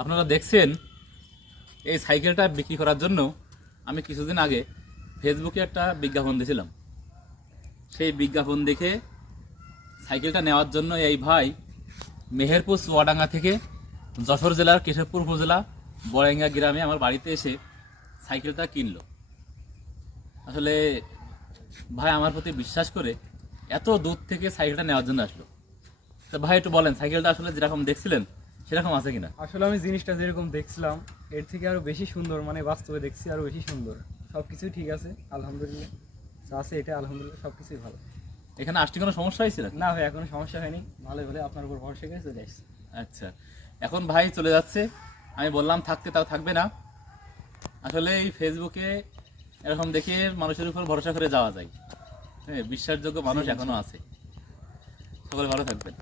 আপনারা দেখছেন এই সাইকেলটা বিক্রি করার জন্য আমি কিছুদিন আগে ফেসবুকে একটা বিজ্ঞাপন দিয়েছিলাম। সেই বিজ্ঞাপন দেখে সাইকেলটা নেওয়ার জন্য এই ভাই মেহেরপুর চুয়াডাঙ্গা থেকে যশোর জেলার কেশবপুর উপজেলা বড়েঙ্গা গ্রামে আমার বাড়িতে এসে সাইকেলটা কিনলো। আসলে ভাই আমার প্রতি বিশ্বাস করে এত দূর থেকে সাইকেলটা নেওয়ার জন্য আসলো। তো ভাই একটু বলেন, সাইকেলটা আসলে যেরকম দেখছিলেন সেরকম আছে কিনা? আসলে আমি জিনিসটা যেরকম দেখছিলাম এর থেকে আরো বেশি সুন্দর, মানে বাস্তবে দেখছি আরো বেশি সুন্দর। সবকিছুই ঠিক আছে আলহামদুলিল্লাহ, যা আছে এটা আলহামদুলিল্লাহ সবকিছুই ভালো। এখানে আসতে কোনো সমস্যা হয়েছিল? না ভাই, এখনো সমস্যা হয়নি, ভালো ভালো আপনার উপর ভরসা করে চলে আসছি। আচ্ছা, এখন ভাই চলে যাচ্ছে। আমি বললাম থাকতে, তাও থাকবে না। আসলে এই ফেসবুকে এরকম দেখে মানুষের উপর ভরসা করে যাওয়া যায়। হ্যাঁ, বিশ্বাসযোগ্য মানুষ এখনো আছে। সকলে ভালো থাকবেন।